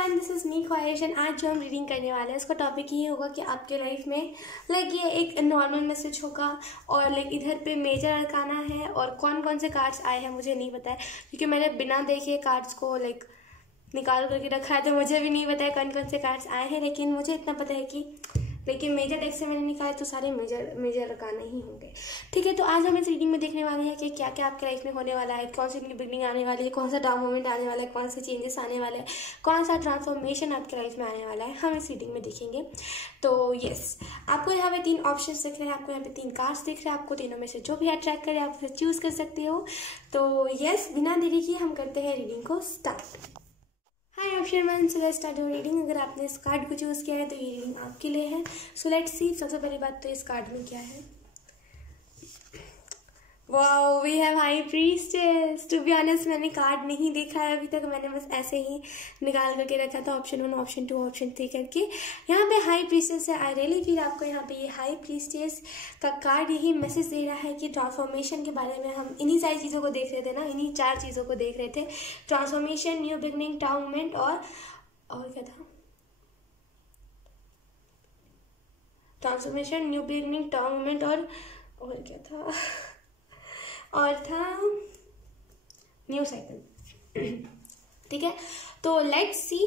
Everyone, this is me ख्वाहिश and आज जो हम रीडिंग करने वाले हैं उसका टॉपिक ये होगा कि आपके लाइफ में ये एक नॉर्मल मैसेज होगा और इधर पे मेजर अरकाना है और कौन कौन से कार्ड्स आए हैं मुझे नहीं पता है क्योंकि मैंने बिना देखे कार्ड्स को निकाल करके रखा है, तो मुझे भी नहीं पता है कौन कौन से कार्ड्स आए हैं। लेकिन मुझे इतना पता है कि मेजर डेक से मैंने निकाले तो सारे मेजर अरकाना ही होंगे। ठीक है, तो आज हम इस रीडिंग में देखने वाले हैं कि क्या क्या आपके लाइफ में होने वाला है, कौन सी न्यू बिगनिंग आने वाली है, कौन सा डाउन मोमेंट आने वाला है, कौन से चेंजेस आने वाले हैं, कौन सा ट्रांसफॉर्मेशन आपके लाइफ में आने वाला है, हम इस रीडिंग में देखेंगे। तो यस, आपको यहाँ पे 3 ऑप्शन दिख रहे हैं, आपको यहाँ पे 3 कार्ड्स दिख रहे हैं, आपको तीनों में से जो भी अट्रैक्ट करे आप उसे चूज कर सकते हो। तो यस, बिना देरी किए हम करते हैं रीडिंग को start. Hi option 1, so let's start your reading. अगर आपने इस कार्ड को चूज़ किया है तो ये रीडिंग आपके लिए है। सो लेट्स सी, सबसे पहली बात तो इस कार्ड में क्या है। Wow, we have high priestess. To be honest मैंने कार्ड नहीं देखा है अभी तक, मैंने बस ऐसे ही निकाल करके रखा था ऑप्शन 1, ऑप्शन 2, ऑप्शन 3 करके। यहाँ पे हाई प्रीस्टेस है। आई रियली फील आपको यहाँ पे ये हाई प्रीस्टेस का कार्ड यही मैसेज दे रहा है कि ट्रांसफॉर्मेशन के बारे में हम इन्हीं सारी चीज़ों को देख रहे थे ना, इन्हीं 4 चीज़ों को देख रहे थे। Transformation, new beginning, town moment और क्या था, transformation, new beginning, town moment और क्या था, और था न्यू साइकिल। ठीक है, तो लेट्स सी।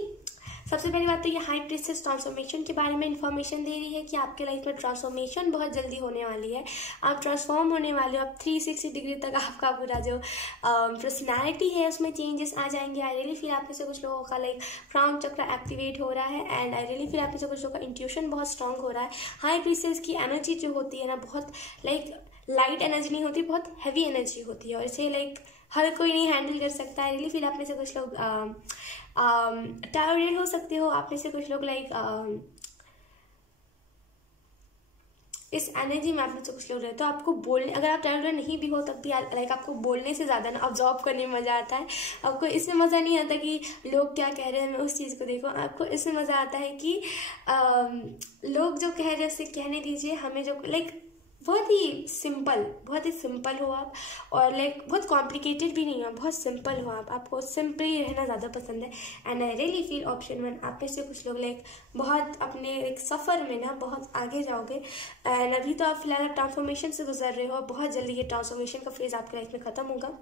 सबसे पहली बात तो ये हाई प्रीस्टेस ट्रांसफॉर्मेशन के बारे में इंफॉर्मेशन दे रही है कि आपके लाइफ में ट्रांसफॉर्मेशन बहुत जल्दी होने वाली है। आप ट्रांसफॉर्म होने वाले हो, आप 360 डिग्री तक आपका पूरा जो पर्सनैलिटी है उसमें चेंजेस आ जाएंगे। आई रियली फील आप में से कुछ लोगों का क्राउन चक्र एक्टिवेट हो रहा है एंड आई रियली फील आप में से कुछ लोगों का इंट्यूशन बहुत स्ट्रांग हो रहा है। हाई प्रीस्टेस की एनर्जी जो होती है ना, बहुत लाइट एनर्जी नहीं होती, बहुत हैवी एनर्जी होती है और इसे हर कोई नहीं हैंडल कर सकता है। रियली फील आप में से कुछ लोग टैरोरेट हो सकते हो, आप में से कुछ लोग इस एनर्जी में आप में से कुछ लोग रहते हो। आपको बोलने, अगर आप टैरोरेट नहीं भी हो तब भी आपको बोलने से ज़्यादा ना ऑब्जॉर्व करने में मज़ा आता है। आपको इसमें मज़ा नहीं आता कि लोग क्या कह रहे हैं, मैं उस चीज़ को देखो। आपको इसमें मज़ा आता है कि लोग जो कह रहे हैं उसे कहने दीजिए। हमें जो बहुत ही सिंपल हो आप और बहुत कॉम्प्लिकेटेड भी नहीं हो, बहुत सिंपल हो आप। आपको सिंपली रहना ज़्यादा पसंद है and I really feel option 1 आप में से कुछ लोग बहुत अपने सफ़र में ना बहुत आगे जाओगे एंड अभी तो आप फिलहाल ट्रांसफॉर्मेशन से गुजर रहे हो। बहुत जल्दी ये ट्रांसफॉर्मेशन का फेज़ आपके लाइफ में ख़त्म होगा,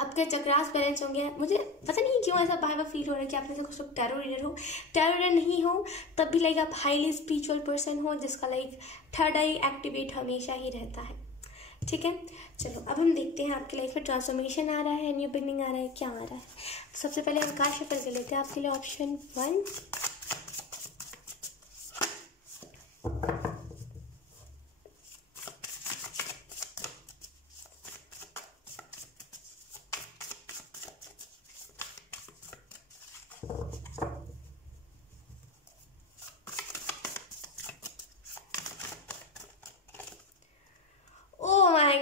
आपके चक्रास बैलेंस होंगे। मुझे पता नहीं क्यों ऐसा बार बार फील हो रहा है कि आप में से कुछ लोग टैरो रीडर हो। टैरो रीडर नहीं हो तब भी आप हाईली स्पिरिचुअल पर्सन हो जिसका थर्ड आई एक्टिवेट हमेशा ही रहता है। ठीक है, चलो अब हम देखते हैं आपके लाइफ में ट्रांसफॉर्मेशन आ रहा है, न्यू बिगनिंग आ रहा है, क्या आ रहा है। सबसे पहले हम कार्ड शफल कर लेते हैं आपके लिए। ऑप्शन 1,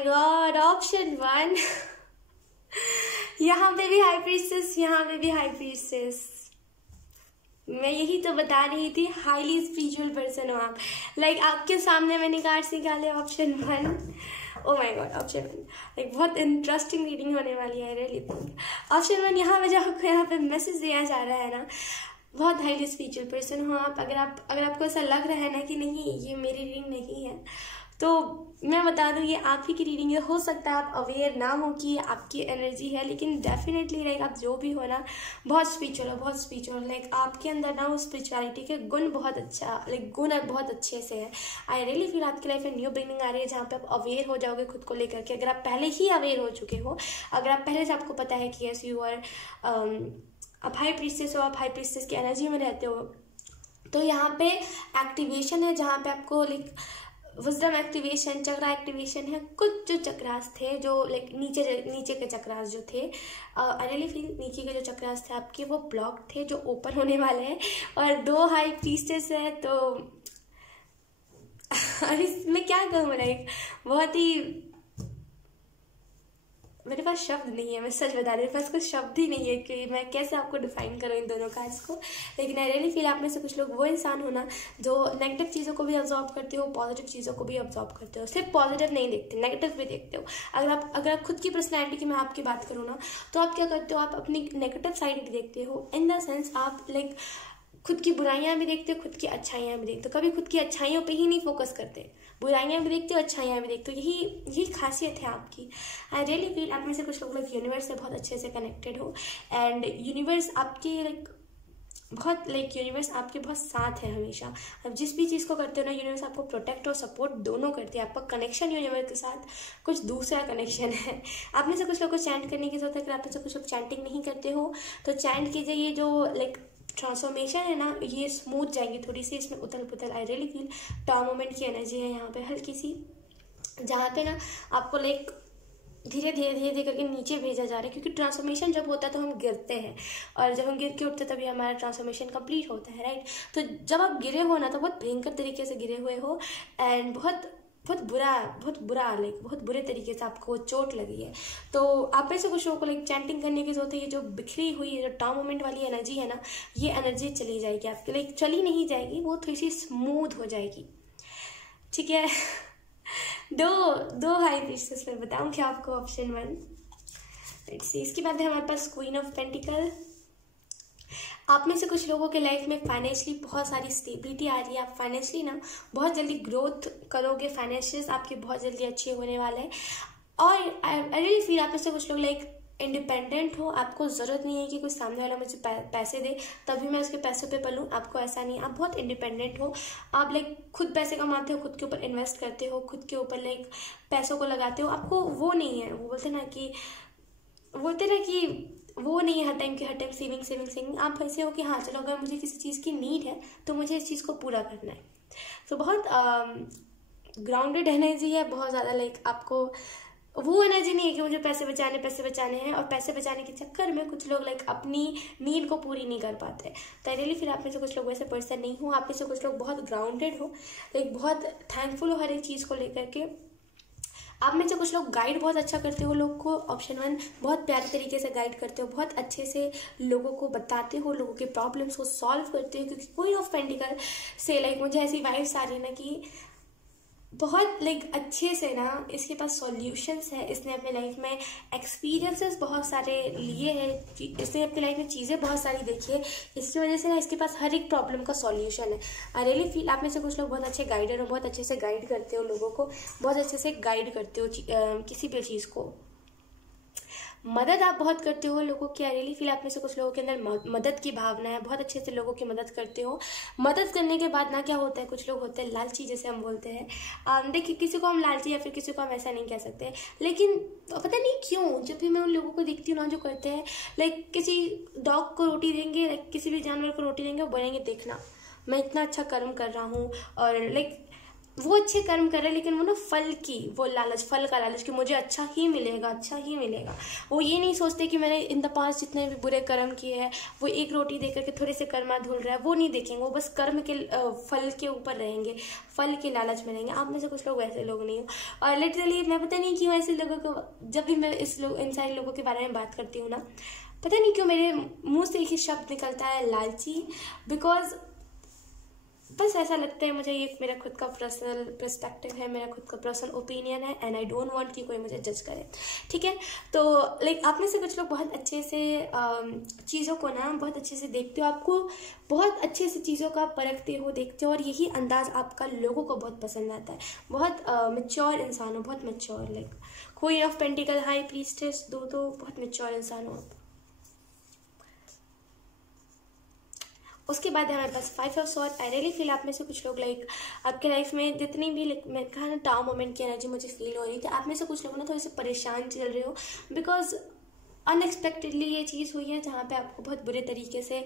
गॉड, ऑप्शन 1 यहाँ पे भी हाई प्रीस्टेस, यहाँ पे भी हाई प्रीस्टेस। मैं यही तो बता रही थी, हाईली स्पिरिचुअल पर्सन हो आप। आपके सामने मैंने कार्ड्स निकाले। Option 1, O my god, option 1 बहुत इंटरेस्टिंग रीडिंग होने वाली है। रियली थिंक ऑप्शन 1 यहाँ पे जो आपको यहाँ पे मैसेज दिया जा रहा है ना, बहुत हाईली स्पिरिचुअल पर्सन हो आप। अगर आपको ऐसा लग रहा है ना कि नहीं ये मेरी रीडिंग नहीं है, तो मैं बता दूँ ये आप ही की रीडिंग है। हो सकता है आप अवेयर ना हो कि आपकी एनर्जी है, लेकिन डेफिनेटली आप जो भी हो ना बहुत स्पिरिचुअल हो, बहुत स्पिरिचुअल। आपके अंदर ना वो स्पिरिचुअलिटी के गुण बहुत अच्छा गुण बहुत अच्छे से है। आई रियली फील आपकी लाइफ में न्यू बिगनिंग आ रही है जहाँ पे आप अवेयर हो जाओगे खुद को लेकर के। अगर आप पहले ही अवेयर हो चुके हो, अगर आप पहले से आपको पता है कि यस यू आर आप हाई प्रीस्टेस हो, आप हाई प्रीस्टेस की एनर्जी में रहते हो, तो यहाँ पे एक्टिवेशन है जहाँ पे आपको विजडम एक्टिवेशन, चक्रा एक्टिवेशन है। कुछ जो चक्रास थे जो नीचे के चक्रास जो थे, आई रियली फील नीचे के जो चक्रास थे आपके वो ब्लॉक थे जो ओपन होने वाले हैं। और 2 हाई प्रीस्टेस है तो इसमें क्या कहूँ, बहुत ही मेरे पास शब्द नहीं है, मैं सच बता रही हूँ, मेरे पास कुछ शब्द ही नहीं है कि मैं कैसे आपको डिफाइन करूँ इन दोनों कार्ड्स को। लेकिन आई रियली फील आप में से कुछ लोग वो इंसान हो ना जो नेगेटिव चीज़ों को भी ऑब्जॉर्व करते हो, पॉजिटिव चीज़ों को भी ऑब्जॉर्व करते हो, सिर्फ पॉजिटिव नहीं देखते, नेगेटिव भी देखते हो। अगर आप खुद की पर्सनैलिटी की मैं आपकी बात करूँ ना, तो आप क्या करते हो, आप अपनी नेगेटिव साइड भी देखते हो, इन द सेंस आप लाइक खुद की बुराइयां भी देखते हो, खुद की अच्छाइयां भी देखते हो, कभी खुद की अच्छाइयों पे ही नहीं फोकस करते, बुराइयां भी देखते हो, अच्छाइयां भी देखते हो, यही खासियत है आपकी। आई रियली फील आप में से कुछ लोग लाइक यूनिवर्स से बहुत अच्छे से कनेक्टेड हो, एंड यूनिवर्स आपके यूनिवर्स आपके बहुत साथ है हमेशा। अब जिस भी चीज़ को करते हो ना, यूनिवर्स आपको प्रोटेक्ट और सपोर्ट दोनों करती है। आपका कनेक्शन यूनिवर्स के साथ कुछ दूसरा कनेक्शन है। आप में से कुछ लोग को चैंट करने की जरूरत है। अगर आप में से कुछ लोग चैंटिंग नहीं करते हो तो चैंट कीजिए। ये जो लाइक ट्रांसफॉर्मेशन है ना, ये स्मूथ जाएगी थोड़ी सी, इसमें उथल पुथल आई रियली फील टॉम मोमेंट की एनर्जी है यहाँ पे हल्की सी, जहाँ पे ना आपको लाइक धीरे धीरे करके नीचे भेजा जा रहा है। क्योंकि ट्रांसफॉर्मेशन जब होता है तो हम गिरते हैं, और जब हम गिर के उठते तभी हमारा ट्रांसफॉर्मेशन कंप्लीट होता है, राइट। तो जब आप गिरे हो ना, तो बहुत भयंकर तरीके से गिरे हुए हो, एंड बहुत बुरे तरीके से आपको चोट लगी है। तो आप में से कुछ लोगों को लाइक चैंटिंग करने की जरूरत है। ये जो बिखरी हुई जो टॉम मोमेंट वाली एनर्जी है ना, ये एनर्जी चली जाएगी आपकी, लाइक चली नहीं जाएगी, वो थोड़ी सी स्मूथ हो जाएगी, ठीक है। दो हाई प्रीस्टेस मैं बताऊंगी आपको, ऑप्शन 1। लेट्स सी, इसके बाद है हमारे पास क्वीन ऑफ पेंटिकल। आप में से कुछ लोगों के लाइफ में फाइनेंशियली बहुत सारी स्टेबिलिटी आ रही है। आप फाइनेंशियली ना बहुत जल्दी ग्रोथ करोगे, फाइनेंशियल्स आपके बहुत जल्दी अच्छे होने वाले हैं। और आई रियली फील आप में से कुछ लोग लाइक इंडिपेंडेंट हो। आपको ज़रूरत नहीं है कि कोई सामने वाला मुझे पैसे दे तभी मैं उसके पैसों पे पलूँ, आपको ऐसा नहीं है। आप बहुत इंडिपेंडेंट हो, आप लाइक खुद पैसे कमाते हो, खुद के ऊपर इन्वेस्ट करते हो, खुद के ऊपर लाइक पैसों को लगाते हो। आपको वो नहीं है, वो बोलते ना कि वो नहीं है हर टाइम सेविंग। आप ऐसे हो कि हाँ चलो, अगर मुझे किसी चीज़ की नीड है तो मुझे इस चीज़ को पूरा करना है। तो बहुत ग्राउंडेड एनर्जी है, बहुत ज़्यादा लाइक आपको वो एनर्जी नहीं है कि मुझे पैसे बचाने हैं, और पैसे बचाने के चक्कर में कुछ लोग लाइक अपनी नीड को पूरी नहीं कर पाते। तो रियली फिर आप में से कुछ लोग वैसे पर्सन नहीं हो। आप में से कुछ लोग बहुत ग्राउंडेड हो, लाइक बहुत थैंकफुल हो हर एक चीज़ को लेकर के। आप में से कुछ लोग गाइड बहुत अच्छा करते हो लोग को, ऑप्शन 1, बहुत प्यारे तरीके से गाइड करते हो, बहुत अच्छे से लोगों को बताते हो, लोगों के प्रॉब्लम्स को सॉल्व करते हो। क्योंकि क्वीन ऑफ पेंटिकल से लाइक मुझे ऐसी वाइब्स आ रही है ना कि बहुत लाइक अच्छे से ना इसके पास सॉल्यूशंस है। इसने अपने लाइफ में एक्सपीरियंसेस बहुत सारे लिए हैं, इसने अपनी लाइफ में चीज़ें बहुत सारी देखी है। इसकी वजह से ना इसके पास हर एक प्रॉब्लम का सॉल्यूशन है। आई रियली फील आप में से कुछ लोग बहुत अच्छे गाइडर हो, बहुत अच्छे से गाइड करते हो लोगों को, बहुत अच्छे से गाइड करते हो किसी भी चीज़ को। मदद आप बहुत करते हो लोगों की। आई रियली फील आप में से कुछ लोगों के अंदर मदद की भावना है, बहुत अच्छे से लोगों की मदद करते हो। मदद करने के बाद ना क्या होता है, कुछ लोग होते हैं लालची, जैसे हम बोलते हैं। देखिए, किसी को हम लालची या फिर किसी को हम ऐसा नहीं कह सकते, लेकिन पता नहीं क्यों जब भी मैं उन लोगों को देखती हूँ ना जो करते हैं लाइक किसी डॉग को रोटी देंगे, लाइक किसी भी जानवर को रोटी देंगे, वो बोलेंगे देखना मैं इतना अच्छा कर्म कर रहा हूँ, और लाइक वो अच्छे कर्म कर रहे हैं, लेकिन वो ना फल का लालच कि मुझे अच्छा ही मिलेगा। वो ये नहीं सोचते कि मैंने इन द पास्ट जितने भी बुरे कर्म किए हैं, वो एक रोटी दे करके थोड़े से कर्मा धुल रहा है, वो नहीं देखेंगे। वो बस कर्म के फल के ऊपर रहेंगे, फल के लालच में रहेंगे। आप में से कुछ लोग वैसे लोग नहीं हो। और लिटरली मैं पता नहीं क्यों ऐसे लोगों को, जब भी मैं इन सारे लोगों के बारे में बात करती हूँ ना, पता नहीं क्यों मेरे मुँह से एक ही शब्द निकलता है, लालची। बिकॉज बस ऐसा लगता है मुझे, ये मेरा खुद का पर्सनल पर्सपेक्टिव है, मेरा खुद का पर्सनल ओपिनियन है, एंड आई डोंट वांट कि कोई मुझे जज करे, ठीक है। तो लाइक आप में से कुछ लोग बहुत अच्छे से चीज़ों को ना बहुत अच्छे से देखते हो, आपको बहुत अच्छे से चीज़ों का परखते हो, देखते हो, और यही अंदाज आपका लोगों को बहुत पसंद आता है। बहुत मैच्योर इंसान हो, बहुत mature, like queen of pentacle, high priestess, दो बहुत मैच्योर इंसान हो। उसके बाद है हमारे पास 5 of sword. I really feel आप में से कुछ लोग लाइक आपके लाइफ में जितनी भी मैं कहा ना टाउ मोमेंट की एनर्जी मुझे फील हो रही थी। आप में से कुछ लोग ना थोड़े से परेशान चल रहे हो, बिकॉज अनएक्सपेक्टेडली ये चीज़ हुई है जहाँ पे आपको बहुत बुरे तरीके से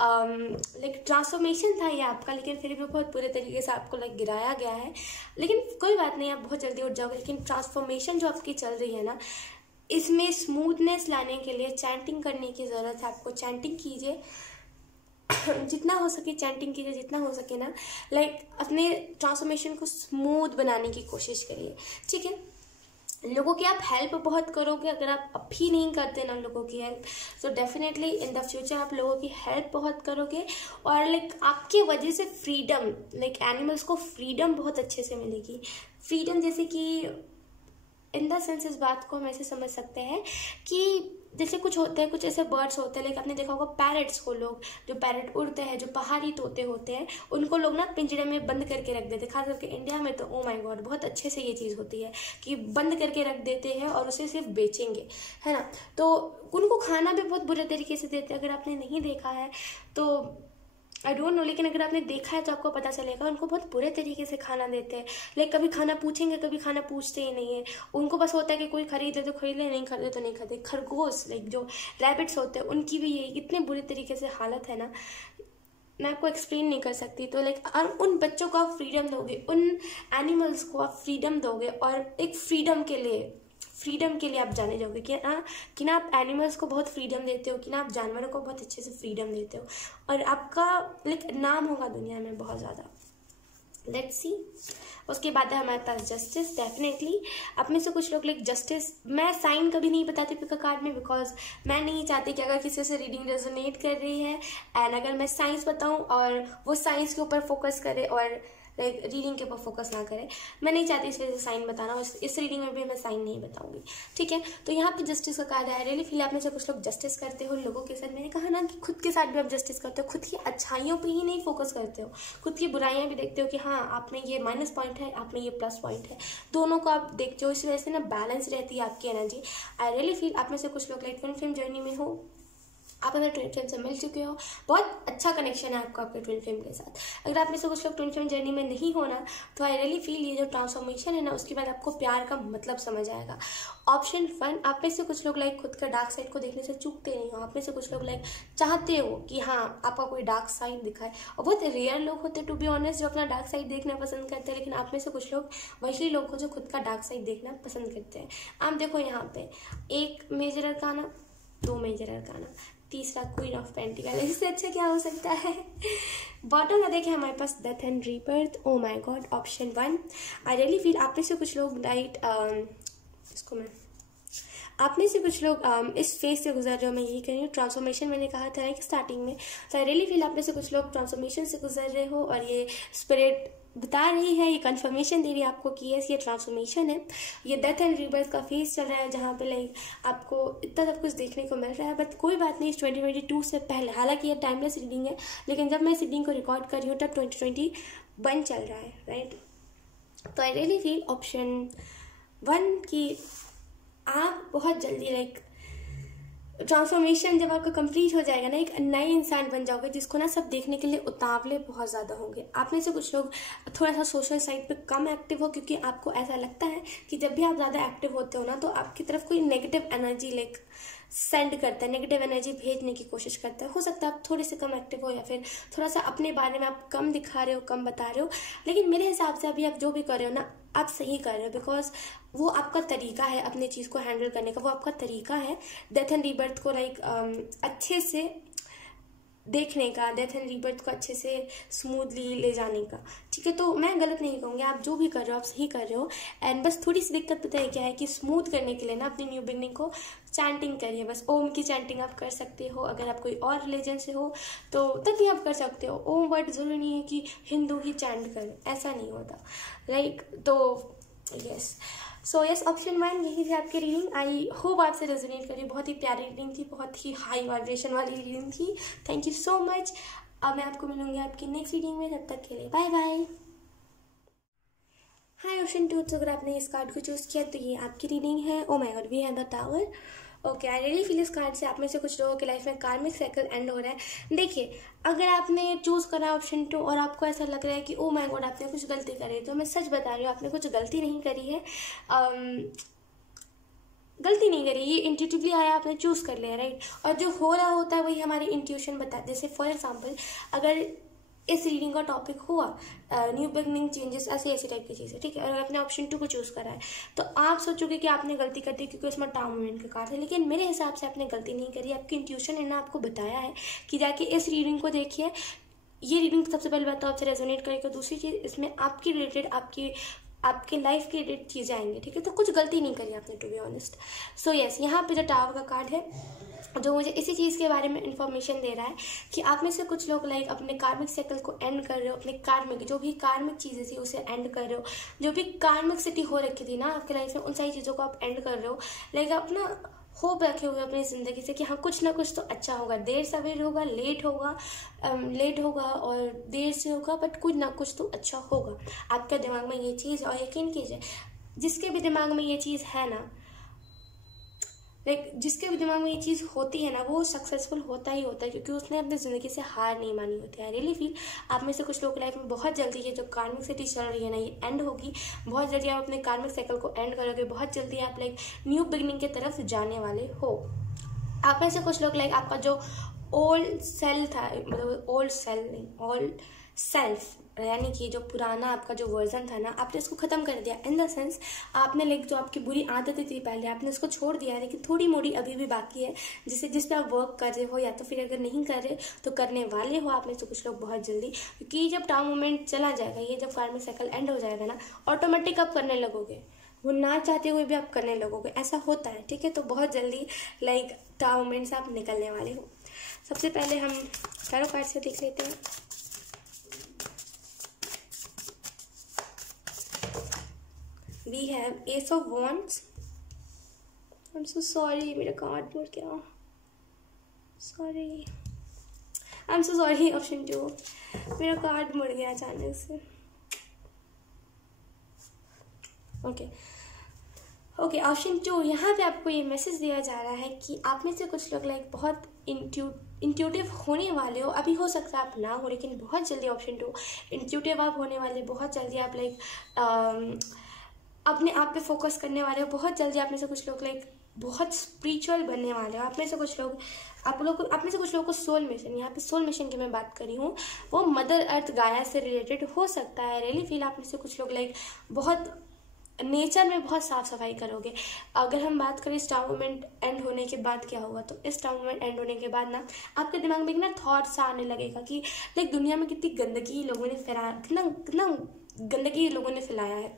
लाइक ट्रांसफॉर्मेशन था ये आपका, लेकिन फिर भी बहुत बुरे तरीके से आपको लाइक गिराया गया है। लेकिन कोई बात नहीं, आप बहुत जल्दी उठ जाओगे। लेकिन ट्रांसफॉर्मेशन जो आपकी चल रही है ना, इसमें स्मूथनेस लाने के लिए चैंटिंग करने की ज़रूरत है आपको। चैंटिंग कीजिए, जितना हो सके चैंटिंग कीजिए, जितना हो सके ना लाइक अपने ट्रांसफॉर्मेशन को स्मूथ बनाने की कोशिश करिए, ठीक है। लोगों की आप हेल्प बहुत करोगे। अगर आप अभी नहीं करते ना लोगों की हेल्प, तो डेफिनेटली इन द फ्यूचर आप लोगों की हेल्प बहुत करोगे। और लाइक आपके वजह से फ्रीडम, लाइक एनिमल्स को फ्रीडम बहुत अच्छे से मिलेगी। फ्रीडम जैसे कि इन द सेंस इस बात को हम ऐसे समझ सकते हैं कि जैसे कुछ होते हैं, कुछ ऐसे बर्ड्स होते हैं, लाइक आपने देखा होगा पैरट्स को, लोग जो पैरट उड़ते हैं, जो पहाड़ी तोते होते हैं, उनको लोग ना पिंजरे में बंद करके रख देते हैं। खास करके इंडिया में तो ओ माय गॉड बहुत अच्छे से ये चीज़ होती है कि बंद करके रख देते हैं और उसे सिर्फ बेचेंगे, है ना। तो उनको खाना भी बहुत बुरे तरीके से देते हैं। अगर आपने नहीं देखा है तो आई डोंट नो, लेकिन अगर आपने देखा है तो आपको पता चलेगा उनको बहुत बुरे तरीके से खाना देते हैं। लाइक कभी खाना पूछेंगे, कभी खाना पूछते ही नहीं है। उनको बस होता है कि कोई खरीदे तो खरीद ले, नहीं खरीदे तो नहीं खरीदे। खरगोश, लाइक जो रैबिट्स होते हैं, उनकी भी ये इतने बुरे तरीके से हालत है ना, मैं आपको एक्सप्लेन नहीं कर सकती। तो लाइक उन बच्चों को आप फ्रीडम दोगे, उन एनिमल्स को आप फ्रीडम दोगे, और एक फ्रीडम के लिए आप जाने जाओगे कि ना आप एनिमल्स को बहुत फ्रीडम देते हो, कि ना आप जानवरों को बहुत अच्छे से फ्रीडम देते हो, और आपका लाइक नाम होगा दुनिया में बहुत ज़्यादा। Let's see. उसके बाद है हमारे पास जस्टिस। डेफिनेटली आप में से कुछ लोग लाइक जस्टिस, मैं साइन कभी नहीं बताती पिक अ कार्ड में, बिकॉज मैं नहीं चाहती कि अगर किसी से रीडिंग रेजोनेट कर रही है एंड अगर मैं साइंस बताऊं और वो साइंस के ऊपर फोकस करे और लाइक रीडिंग के ऊपर फोकस ना करे, मैं नहीं चाहती इस वजह से साइन बताना। इस रीडिंग में भी मैं साइन नहीं बताऊंगी, ठीक है। तो यहाँ पे जस्टिस का कार्ड है। रियली फील आप में से कुछ लोग जस्टिस करते हो लोगों के साथ। मैंने कहा ना कि खुद के साथ भी आप जस्टिस करते हो, खुद की अच्छाइयों पे ही नहीं फोकस करते हो, खुद की बुराइयां भी देखते हो कि हाँ आप में ये माइनस पॉइंट है, आप में ये प्लस पॉइंट है, दोनों को आप देखते हो। इस वजह से ना बैलेंस रहती है आपकी एनर्जी। आई रियली फील आप में से कुछ लोग लाइक ट्विन फ्लेम जर्नी में हो, आप अगर ट्विन फ्लेम से मिल चुके हो, बहुत अच्छा कनेक्शन है आपका आपके ट्विन फ्लेम के साथ। अगर आप में से कुछ लोग ट्विन फ्लेम जर्नी में नहीं होना, तो आई रियली फील ये जो ट्रांसफॉर्मेशन है ना, उसके बाद आपको प्यार का मतलब समझ आएगा। ऑप्शन 1, आप में से कुछ लोग लाइक खुद का डार्क साइड को देखने से चूकते नहीं हो। आप में से कुछ लोग लाइक चाहते हो कि हाँ आपका कोई डार्क साइड दिखाए, और बहुत रेयर लोग होते हैं टू बी ऑनेस्ट जो अपना डार्क साइड देखना पसंद करते हैं, लेकिन आप में से कुछ लोग वही लोग हो जो खुद का डार्क साइड देखना पसंद करते हैं। आप देखो यहाँ पे 1 मेजर अरकाना, 2 मेजर अरकाना, तीसरा क्वीन ऑफ पेंटिकल, इससे अच्छा क्या हो सकता है। बॉटम में देखें हमारे पास death and rebirth. Oh my god, option 1। I really feel आप में से कुछ लोग आप में से कुछ लोग इस फेज से गुजर रहे हो। मैं यही कह रही हूँ, ट्रांसफॉर्मेशन मैंने कहा था ना कि स्टार्टिंग में, तो आई रियली फील आप में से कुछ लोग ट्रांसफॉर्मेशन से गुजर रहे हो, और ये स्पिरिट बता रही है, ये कंफर्मेशन दे रही है आपको कि यस ये ट्रांसफॉर्मेशन है। ये डेथ एंड रीबर्थ का फेज चल रहा है, जहाँ पे लाइक आपको इतना सब कुछ देखने को मिल रहा है। बट कोई बात नहीं, इस 2022 से पहले, हालांकि ये टाइमलेस रीडिंग है, लेकिन जब मैं इस रीडिंग को रिकॉर्ड कर रही हूँ तब 2021 चल रहा है, राइट। तो आई रियली फील ऑप्शन 1 की आप बहुत जल्दी लाइक ट्रांसफॉर्मेशन जब आपका कंप्लीट हो जाएगा ना, एक नए इंसान बन जाओगे जिसको ना सब देखने के लिए उतावले बहुत ज़्यादा होंगे। आप में से कुछ लोग थोड़ा सा सोशल साइड पे कम एक्टिव हो, क्योंकि आपको ऐसा लगता है कि जब भी आप ज़्यादा एक्टिव होते हो ना, तो आपकी तरफ कोई नेगेटिव एनर्जी लाइक सेंड करता है, नेगेटिव एनर्जी भेजने की कोशिश करता है। हो सकता है आप थोड़े से कम एक्टिव हो, या फिर थोड़ा सा अपने बारे में आप कम दिखा रहे हो, कम बता रहे हो, लेकिन मेरे हिसाब से अभी आप जो भी कर रहे हो ना, आप सही कर रहे हो, बिकॉज वो आपका तरीका है अपने चीज़ को हैंडल करने का, वो आपका तरीका है डेथ एंड रीबर्थ को लाइक अच्छे से देखने का, डेथ एंड रीबर्थ को अच्छे से स्मूथली ले जाने का, ठीक है। तो मैं गलत नहीं कहूँगी, आप जो भी कर रहे हो आप सही कर रहे हो। एंड बस थोड़ी सी दिक्कत पता है क्या है कि स्मूथ करने के लिए ना अपनी न्यू बिगनिंग को चैंटिंग करिए, बस ओम की चैंटिंग आप कर सकते हो। अगर आप कोई और रिलीजन से हो तो तब भी आप कर सकते हो। ओम वर्ड ज़रूरी नहीं है कि हिंदू ही चैंट करें, ऐसा नहीं होता, लाइक। तो यस, सो यस, ऑप्शन 1 यही थी आपकी रीडिंग। आई होप आपसे रेजोनेट करी। बहुत ही प्यारी रीडिंग थी, बहुत ही हाई वाइब्रेशन वाली रीडिंग थी। Thank you so much. अब मैं आपको मिलूंगी आपकी नेक्स्ट रीडिंग में, तब तक के लिए बाय बाय। हाय ऑप्शन 2, तो अगर आपने इस कार्ड को चूज़ किया तो ये आपकी रीडिंग है। Oh my god, we have the tower. Okay, I really feel इस कार्ड से आप में से कुछ लोगों की लाइफ में कार्मिक साइकिल एंड हो रहा है। देखिए, अगर आपने चूज़ करा ऑप्शन 2 और आपको ऐसा लग रहा है कि ओ माय गॉड आपने कुछ गलती करी है, तो मैं सच बता रही हूँ आपने कुछ गलती नहीं करी है। गलती नहीं करी, ये इंट्यूटिवली आया, आपने चूज़ कर लिया, राइट। और जो हो रहा होता है वही हमारी इंट्यूशन बताता है। जैसे फॉर एग्जाम्पल, अगर इस रीडिंग का टॉपिक हुआ न्यू बिगनिंग, चेंजेस, ऐसी टाइप की चीज़ें, ठीक है, और आपने ऑप्शन 2 को चूज़ करा है, तो आप सोचोगे कि आपने गलती कर दी क्योंकि उसमें टाउन मूवमेंट का कार्ड है। लेकिन मेरे हिसाब से आपने गलती नहीं करी। आपकी इंट्यूशन ने ना आपको बताया है कि जाके इस रीडिंग को देखिए। ये रीडिंग सबसे पहले बात तो आपसे रेजोनेट करेगा। दूसरी चीज़, इसमें आपकी रिलेटेड आपकी आपके लाइफ की चीज़ें आएंगी, ठीक है। तो कुछ गलती नहीं करी आपने, to be honest. So yes, यहाँ पे जो टावर का कार्ड है जो मुझे इसी चीज़ के बारे में इंफॉर्मेशन दे रहा है कि आप में से कुछ लोग लाइक अपने कार्मिक साइकिल को एंड कर रहे हो, अपने कार्मिक जो भी कार्मिक चीज़ें थी उसे एंड कर रहे हो, जो भी कार्मिक सिटी हो रखी थी ना आपके लाइफ में, उन सारी चीज़ों को आप एंड कर रहे हो। लाइक आप ना होप रखे हुए अपनी ज़िंदगी से कि हाँ कुछ ना कुछ तो अच्छा होगा, देर सवेर होगा, लेट होगा और देर से होगा, बट कुछ ना कुछ तो अच्छा होगा। आपके दिमाग में ये चीज़, और यकीन कीजिए जिसके भी दिमाग में ये चीज़ है ना, जिसके भी दिमाग में ये चीज़ होती है ना, वो सक्सेसफुल होता ही होता है, क्योंकि उसने अपनी ज़िंदगी से हार नहीं मानी होती है। आई रियली फील आप में से कुछ लोग लाइफ में बहुत जल्दी ये जो कार्मिक सिटी चल रही है ना, ये एंड होगी। बहुत जल्दी आप अपने कार्मिक साइकिल को एंड करोगे, बहुत जल्दी आप न्यू बिगनिंग की तरफ जाने वाले हो। आप में से कुछ लोग आपका जो ओल्ड सेल था, मतलब ओल्ड सेल्फ यानी कि जो पुराना आपका जो वर्जन था ना, आपने इसको ख़त्म कर दिया। इन द सेंस आपने जो आपकी बुरी आदतें थी पहले, आपने इसको छोड़ दिया, लेकिन थोड़ी मोड़ी अभी भी बाकी है जिस पे आप वर्क कर रहे हो, या तो फिर अगर नहीं कर रहे तो करने वाले हो आप में से कुछ लोग बहुत जल्दी। क्योंकि जब टाइम मोमेंट चला जाएगा, ये जब कार्मिक साइकिल एंड हो जाएगा ना, ऑटोमेटिक आप करने लगोगे, वो ना चाहते हुए भी आप करने लगोगे, ऐसा होता है, ठीक है। तो बहुत जल्दी टाइम मोमेंट से आप निकलने वाले हो। सबसे पहले हम टैरो कार्ड से देख लेते हैं। We have Ace of Wands. I'm so sorry, मेरा कार्ड मुड़ गया, sorry, I'm so sorry। Option 2, मेरा कार्ड मुड़ गया अचानक से। ओके, ऑप्शन 2, यहाँ पे आपको ये मैसेज दिया जा रहा है कि आप में से कुछ लोग बहुत इंट्यूटिव होने वाले हो। अभी हो सकता है आप ना हो, लेकिन बहुत जल्दी ऑप्शन 2 इंट्यूटिव आप होने वाले। बहुत जल्दी आप अपने आप पे फोकस करने वाले हो। बहुत जल्दी आप में से कुछ लोग बहुत स्पिरिचुअल बनने वाले हो। आप में से कुछ लोग आप में से कुछ लोगों को सोल मिशन, यहाँ पे सोल मिशन की मैं बात करी हूँ, वो मदर अर्थ गाया से रिलेटेड हो सकता है। रियली फील आप में से कुछ लोग बहुत नेचर में बहुत साफ सफाई करोगे। अगर हम बात करें इस टाइम मोमेंट एंड होने के बाद क्या होगा, तो इस टाइम मोमेंट एंड होने के बाद ना आपके दिमाग में ना थॉट्स आने लगेगा कि दुनिया में कितनी गंदगी लोगों ने कितना गंदगी लोगों ने फैलाया है,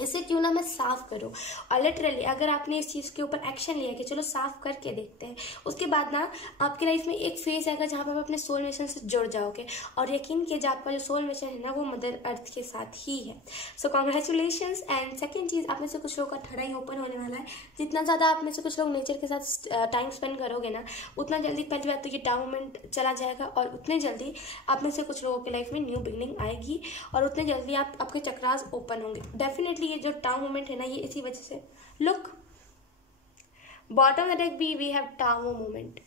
इसे क्यों ना मैं साफ करूँ। और लिटरली अगर आपने इस चीज़ के ऊपर एक्शन लिया कि चलो साफ करके देखते हैं, उसके बाद ना आपकी लाइफ में एक फेज आएगा जहाँ पर आप अपने सोल मिशन से जुड़ जाओगे। और यकीन कीजिए आपका जो सोल मिशन है ना, वो मदर अर्थ के साथ ही है। So congratulations. एंड सेकेंड चीज़, आप में से कुछ लोगों का थर्ड आई ओपन होने वाला है। जितना ज़्यादा आप में से कुछ लोग नेचर के साथ टाइम स्पेंड करोगे ना, उतना जल्दी पहली बात तो ये टाइम मोमेंट चला जाएगा, और उतने जल्दी आप में से कुछ लोगों की लाइफ में न्यू बिगनिंग आएगी, और उतने जल्दी आपके चक्रास ओपन होंगे। डेफिनेटली ये जो टाउ मोमेंट है ना, ये इसी वजह से, look bottom deck we have tower moment.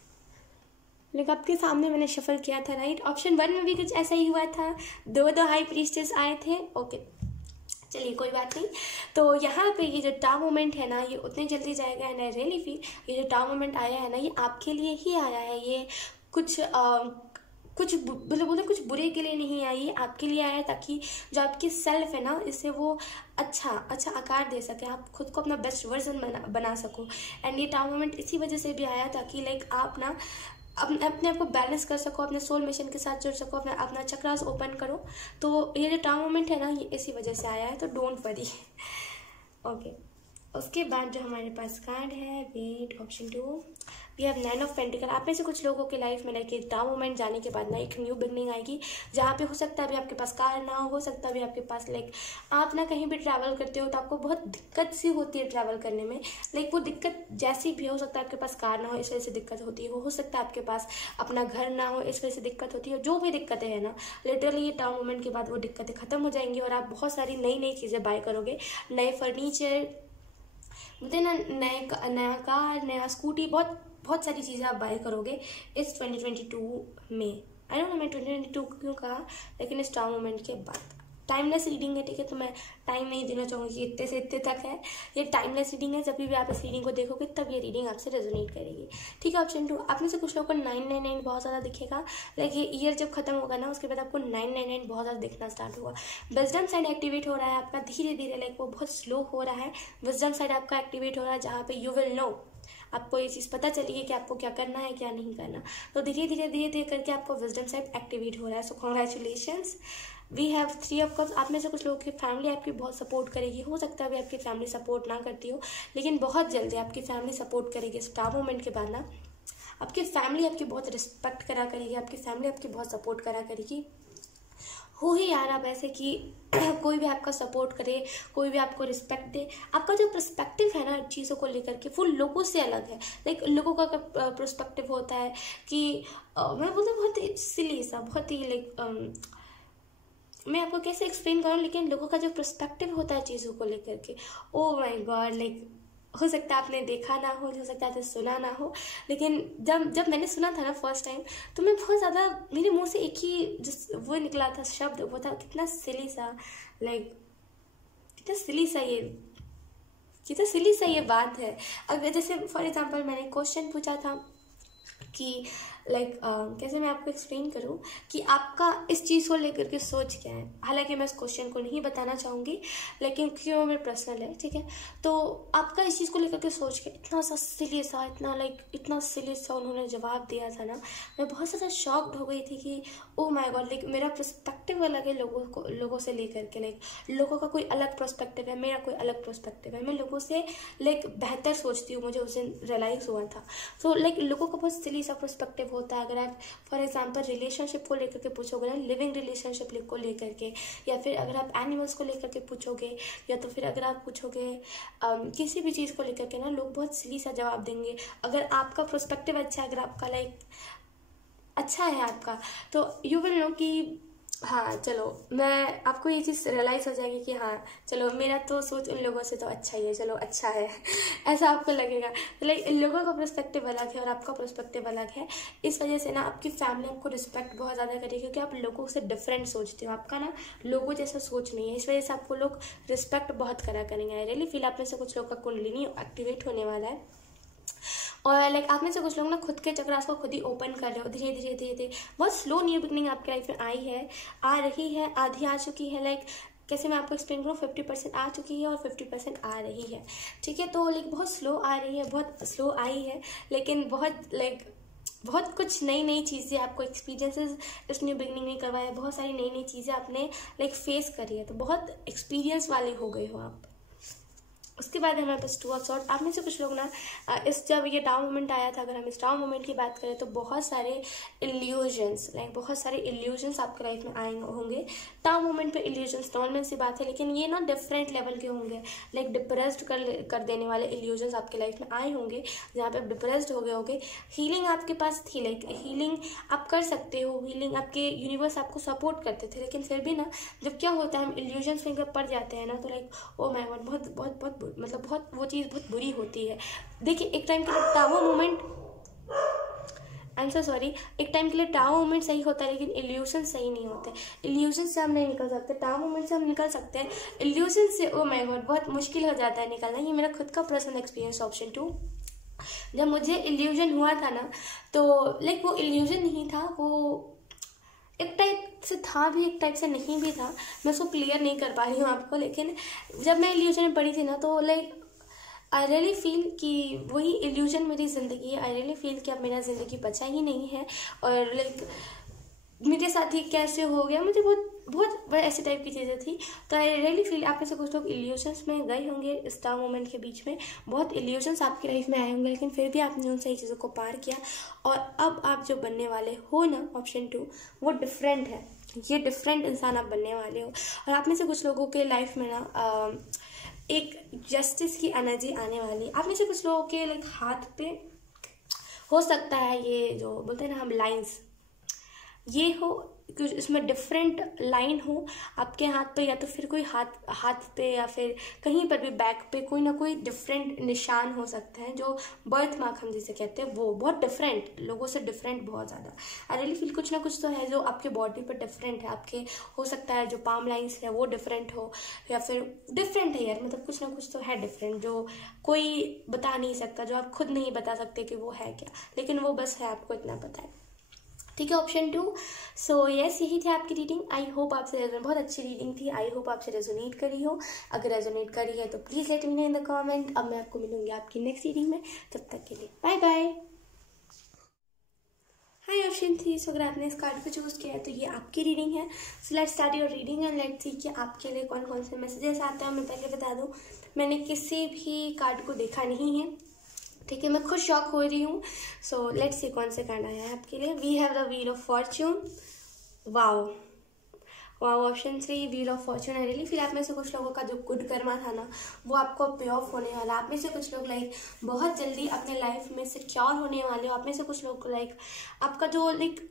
Like आपके सामने मैंने शफल किया था, राइट। ऑप्शन 1 में भी कुछ ऐसा ही हुआ था, दो हाई प्रीस्टेस आए थे। ओके, चलिए कोई बात नहीं। तो यहाँ पे ये जो टाउ मोमेंट है ना, ये उतने जल्दी जाएगा। एंड आई रियली फील ये जो टाउ मोमेंट आया है ना, ये आपके लिए ही आया है। ये कुछ कुछ बुरे के लिए नहीं आई, आपके लिए आया ताकि जो आपकी सेल्फ है ना, इसे वो अच्छा आकार दे सके, आप खुद को अपना बेस्ट वर्जन बना सको। एंड ये टाइम मोमेंट इसी वजह से भी आया ताकि आप ना अपने आप को बैलेंस कर सको, अपने सोल मिशन के साथ जुड़ सको, अपना चक्रास ओपन करो। तो ये जो टाइम मोमेंट है ना, ये इसी वजह से आया है, तो डोंट वरी। ओके, उसके बाद जो हमारे पास कार्ड है, wait, option 2 we have 9 of pentacle. आप में से कुछ लोगों के लाइफ में टाइम मोमेंट जाने के बाद ना एक न्यू बिगनिंग आएगी, जहाँ पे हो सकता है अभी आपके पास कार ना हो सकता है अभी आपके पास आप ना कहीं भी ट्रैवल करते हो तो आपको बहुत दिक्कत सी होती है ट्रैवल करने में। वो दिक्कत जैसी भी हो सकता है, आपके पास कार ना हो इस वजह से दिक्कत होती है, हो सकता है आपके पास अपना घर ना हो इस वजह से दिक्कत होती है। जो भी दिक्कतें हैं ना, लिटरली ये टाइम मोमेंट के बाद वो दिक्कतें खत्म हो जाएंगी और आप बहुत सारी नई चीज़ें बाय करोगे। नए फर्नीचर, ना नया कार, नया स्कूटी, बहुत सारी चीज़ें आप बाय करोगे इस 2022 में। आई डोंट नो मैं 2022 क्यों कहा, लेकिन इस टाइम मोमेंट के बाद। टाइमलेस रीडिंग है, ठीक है, तो मैं टाइम नहीं देना चाहूँगी कि इतने से इतने तक है। ये टाइमलेस रीडिंग है, जब भी आप इस रीडिंग को देखोगे तब ये रीडिंग आपसे रेजोनेट करेगी, ठीक है। ऑप्शन 2, आप में से कुछ लोगों को 999 बहुत ज़्यादा दिखेगा। ये ईयर जब खत्म होगा ना, उसके बाद आपको 999 बहुत ज़्यादा दिखना स्टार्ट होगा। विजडम साइड एक्टिवेट हो रहा है आपका धीरे धीरे, वो बहुत स्लो हो रहा है। विजडम साइड आपका एक्टिवेट हो रहा है, जहाँ पे यू विल नो आपको ये चीज़ पता चली है कि आपको क्या करना है क्या नहीं करना। तो धीरे धीरे करके आपको विजडम साइड एक्टिवेट हो रहा है। So congratulations, we have 3 of cups. आप में से कुछ लोगों की फैमिली आपकी बहुत सपोर्ट करेगी, हो सकता है अभी आपकी फैमिली सपोर्ट ना करती हो, लेकिन बहुत जल्दी आपकी फैमिली सपोर्ट करेगी। स्टार मोमेंट के बाद ना आपकी फैमिली आपकी बहुत रिस्पेक्ट करा करेगी, आपकी फैमिली आपकी बहुत सपोर्ट करा करेगी। हो ही यार आप ऐसे कि कोई भी आपका सपोर्ट करे, कोई भी आपको रिस्पेक्ट दे। आपका जो पर्सपेक्टिव है ना चीज़ों को लेकर के वो लोगों से अलग है। लाइक लोगों का पर्सपेक्टिव होता है कि मैं बोलती बहुत ही सिली सा, बहुत ही लाइक मैं आपको कैसे एक्सप्लेन करूँ, लेकिन लोगों का जो पर्सपेक्टिव होता है चीज़ों को लेकर के, ओ माय गॉड, लाइक हो सकता है आपने देखा ना हो सकता है आपने सुना ना हो, लेकिन जब मैंने सुना था ना फर्स्ट टाइम, तो मैं बहुत ज़्यादा, मेरे मुंह से एक ही जो वो निकला था शब्द, वो था कितना सिली सा, लाइक कितना सिली सा ये बात है। अगर जैसे फॉर एग्जांपल मैंने क्वेश्चन पूछा था कि लाइक कैसे मैं आपको एक्सप्लेन करूं कि आपका इस चीज़ को लेकर के सोच क्या है। हालांकि मैं इस क्वेश्चन को नहीं बताना चाहूँगी, लेकिन क्योंकि वो मेरा पर्सनल है, ठीक है। तो आपका इस चीज़ को लेकर के सोच के इतना सिली सा उन्होंने जवाब दिया था ना, मैं बहुत ज़्यादा शॉक्ड हो गई थी कि ओ माय गॉड, लाइक मेरा पर्सपेक्टिव अलग है लोगों से लेकर के। लाइक लोगों का कोई अलग पर्सपेक्टिव है, मेरा कोई अलग पर्सपेक्टिव है। मैं लोगों से लाइक बेहतर सोचती हूँ, मुझे उस दिन रियलाइज़ हुआ था। सो लाइक लोगों का बहुत सिली सा पर्सपेक्टिव होता है। अगर आप फॉर एग्जांपल रिलेशनशिप को लेकर के पूछोगे ना, लिविंग रिलेशनशिप को लेकर के, या फिर अगर आप एनिमल्स को लेकर के पूछोगे, या तो फिर अगर आप पूछोगे किसी भी चीज़ को लेकर के ना, लोग बहुत सिली सा जवाब देंगे। अगर आपका पर्सपेक्टिव अच्छा है, अगर आपका लाइक अच्छा है आपका, तो यू विल नो कि हाँ चलो, मैं आपको ये चीज़ रियलाइज़ हो जाएगी कि हाँ चलो मेरा तो सोच उन लोगों से तो अच्छा ही है, चलो अच्छा है ऐसा आपको लगेगा। तो लाइक लोगों का पर्सपेक्टिव अलग है और आपका पर्सपेक्टिव अलग है। इस वजह से ना आपकी फैमिली आपको रिस्पेक्ट बहुत ज़्यादा करेगी, क्योंकि आप लोगों से डिफरेंट सोचते हो, आपका ना लोगों जैसा सोच नहीं है। इस वजह से आपको लोग रिस्पेक्ट बहुत करा करेंगे। आई रियली फील आप में से कुछ लोग का कुंडलिनी एक्टिवेट होने वाला है, और लाइक आप में से कुछ लोग ना खुद के चक्रास को खुद ही ओपन कर रहे हो धीरे धीरे। बहुत स्लो न्यू बिगनिंग आपकी लाइफ में आ रही है, आधी आ चुकी है। लाइक कैसे मैं आपको एक्सप्लेन करूँ, 50% आ चुकी है और 50% आ रही है, ठीक है। तो लाइक बहुत स्लो आ रही है, बहुत स्लो आई है, लेकिन बहुत कुछ नई चीज़ें आपको एक्सपीरियंसेस इस न्यू बिगनिंग ने करवाया। बहुत सारी नई चीज़ें आपने लाइक फेस करी है, तो बहुत एक्सपीरियंस वाले हो गए हो आप। उसके बाद हमारे पास 2 ऑफ सॉर्ड। आप में से कुछ लोग ना जब ये टावर मोमेंट आया था, अगर हम इस टावर मोमेंट की बात करें तो बहुत सारे इल्यूजन्स आपके लाइफ में आए होंगे। टावर मोमेंट पे इल्यूजन्स नॉर्मल सी बात है, लेकिन ये ना डिफरेंट लेवल के होंगे। लाइक डिप्रेस्ड कर देने वाले इल्यूजन्स आपके लाइफ में आए होंगे, जहाँ पे आप डिप्रेस्ड हो गए होगे। हीलिंग आपके पास थी, लाइक हीलिंग आप कर सकते हो, हीलिंग आपके यूनिवर्स आपको सपोर्ट करते थे, लेकिन फिर भी ना जब क्या होता है हम इल्यूजन्स में पड़ जाते हैं ना, तो लाइक ओ माय गॉड बहुत वो चीज़ बहुत बुरी होती है। देखिए एक टाइम के लिए tower moment, I am so sorry, एक टाइम के लिए टावर मोमेंट सही होता है, लेकिन इल्यूजन सही नहीं होते। इल्यूजन से हम नहीं निकल सकते, टावर मोमेंट से हम निकल सकते हैं, इल्यूजन से ओ माय गॉड बहुत मुश्किल हो जाता है निकलना। ये मेरा खुद का पर्सनल एक्सपीरियंस। ऑप्शन 2, जब मुझे इल्यूजन हुआ था ना, तो लाइक वो इल्यूजन नहीं था, वो एक टाइप से था भी, एक टाइप से नहीं भी था। मैं उसको क्लियर नहीं कर पा रही हूँ आपको, लेकिन जब मैं इल्यूजन में पढ़ी थी ना, तो लाइक आई रियली फील कि वही इल्यूजन मेरी ज़िंदगी है। आई रियली फील कि अब मेरा ज़िंदगी बचा ही नहीं है, और लाइक मेरे साथ ही कैसे हो गया, मुझे बहुत ऐसी टाइप की चीज़ें थी। तो आई रियली फील आप में से कुछ लोग इल्यूजन्स में गए होंगे इस टावर मोमेंट के बीच में, बहुत इल्यूजन्स आपकी लाइफ में आए होंगे, लेकिन फिर भी आपने उन सही चीज़ों को पार किया, और अब आप जो बनने वाले हो ना, ऑप्शन 2, वो डिफरेंट है। ये डिफरेंट इंसान आप बनने वाले हो। और आप में से कुछ लोगों के लाइफ में ना एक जस्टिस की एनर्जी आने वाली। आप में से कुछ लोगों के लाइक हाथ पे हो सकता है ये जो बोलते हैं ना हम लाइंस, ये हो, कुछ इसमें डिफरेंट लाइन हो आपके हाथ पे, या तो फिर कोई हाथ पे या फिर कहीं पर भी बैक पे कोई ना कोई डिफरेंट निशान हो सकते हैं, जो बर्थ मार्क हम जिसे कहते हैं, वो बहुत डिफरेंट, लोगों से डिफरेंट बहुत ज़्यादा। आई रियली फील कुछ ना कुछ तो है जो आपके बॉडी पर डिफरेंट है। आपके हो सकता है जो पाम लाइन्स है वो डिफरेंट हो, या फिर डिफरेंट है यार, मतलब कुछ ना कुछ तो है डिफरेंट, जो कोई बता नहीं सकता, जो आप खुद नहीं बता सकते कि वो है क्या, लेकिन वो बस है, आपको इतना पता है। ठीक है, ऑप्शन 2। सो यस, यही थी आपकी रीडिंग। आई होप आपसे बहुत अच्छी रीडिंग थी। आई होप आपसे रेजोनेट करी हो। अगर रेजोनेट करी है तो please let me know in the comment. अब मैं आपको मिलूंगी आपकी नेक्स्ट रीडिंग में, तब तक के लिए बाय बाय। हाय ऑप्शन 3। सो अगर आपने इस कार्ड को चूज़ किया है तो ये आपकी रीडिंग है। So let's start your reading and let's see कि आपके लिए कौन कौन से मैसेजेस आते हैं। मैं पहले बता दूँ, मैंने किसी भी कार्ड को देखा नहीं है, ठीक है, मैं खुद शॉक हो रही हूँ। सो लेट्स सी कौन से कार्ड आया है आपके लिए। We have the wheel of fortune. Wow wow, option 3 wheel of fortune. I really feel आप में से कुछ लोगों का जो गुड कर्मा था ना, वो आपको पे ऑफ होने वाला। आप में से कुछ लोग लाइक बहुत जल्दी अपने लाइफ में सिक्योर होने वाले हो। आप में से कुछ लोग लाइक आपका जो लाइक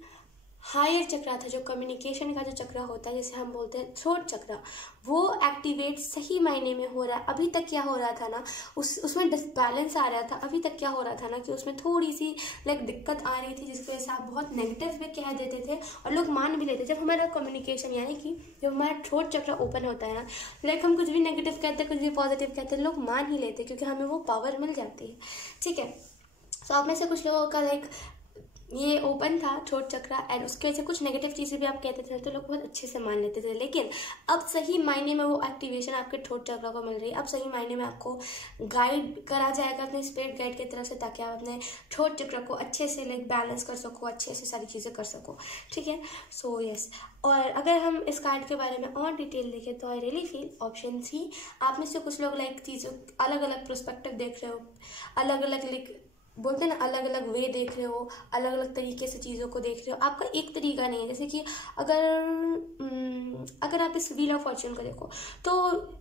हायर चक्रा था, जो कम्युनिकेशन का जो चक्रा होता है, जैसे हम बोलते हैं थ्रोट चक्रा, वो एक्टिवेट सही मायने में हो रहा है। अभी तक क्या हो रहा था ना, उसमें डिसबैलेंस आ रहा था। अभी तक क्या हो रहा था ना कि उसमें थोड़ी सी लाइक दिक्कत आ रही थी, जिसकी वजह से आप बहुत नेगेटिव भी कह देते थे और लोग मान भी लेते। जब हमारा कम्युनिकेशन यानी कि जब हमारा थ्रोट चक्रा ओपन होता है ना, लाइक हम कुछ भी नेगेटिव कहते हैं, कुछ भी पॉजिटिव कहते हैं, लोग मान ही लेते क्योंकि हमें वो पावर मिल जाती है, ठीक है। तो आप में से कुछ लोगों का लाइक ये ओपन था थ्रोट चक्रा एंड उसके वजह से कुछ नेगेटिव चीज़ें भी आप कहते थे तो लोग बहुत अच्छे से मान लेते थे। लेकिन अब सही मायने में वो एक्टिवेशन आपके थ्रोट चक्रा को मिल रही है। अब सही मायने में आपको गाइड करा जाएगा अपने स्पिरिट गाइड की तरफ से, ताकि आप अपने थ्रोट चक्रा को अच्छे से लाइक बैलेंस कर सको, अच्छे से सारी चीज़ें कर सको, ठीक है। सो यस, और अगर हम इस कार्ड के बारे में और डिटेल देखें तो आई रियली फील ऑप्शन 3 आप में से कुछ लोग लाइक चीज़ों अलग अलग पर्सपेक्टिव देख रहे हो, अलग अलग लाइक बोलते हैं ना, अलग अलग वे देख रहे हो, अलग अलग तरीके से चीज़ों को देख रहे हो। आपका एक तरीका नहीं है। जैसे कि अगर आप इस व्हील ऑफ फॉर्च्यून को देखो तो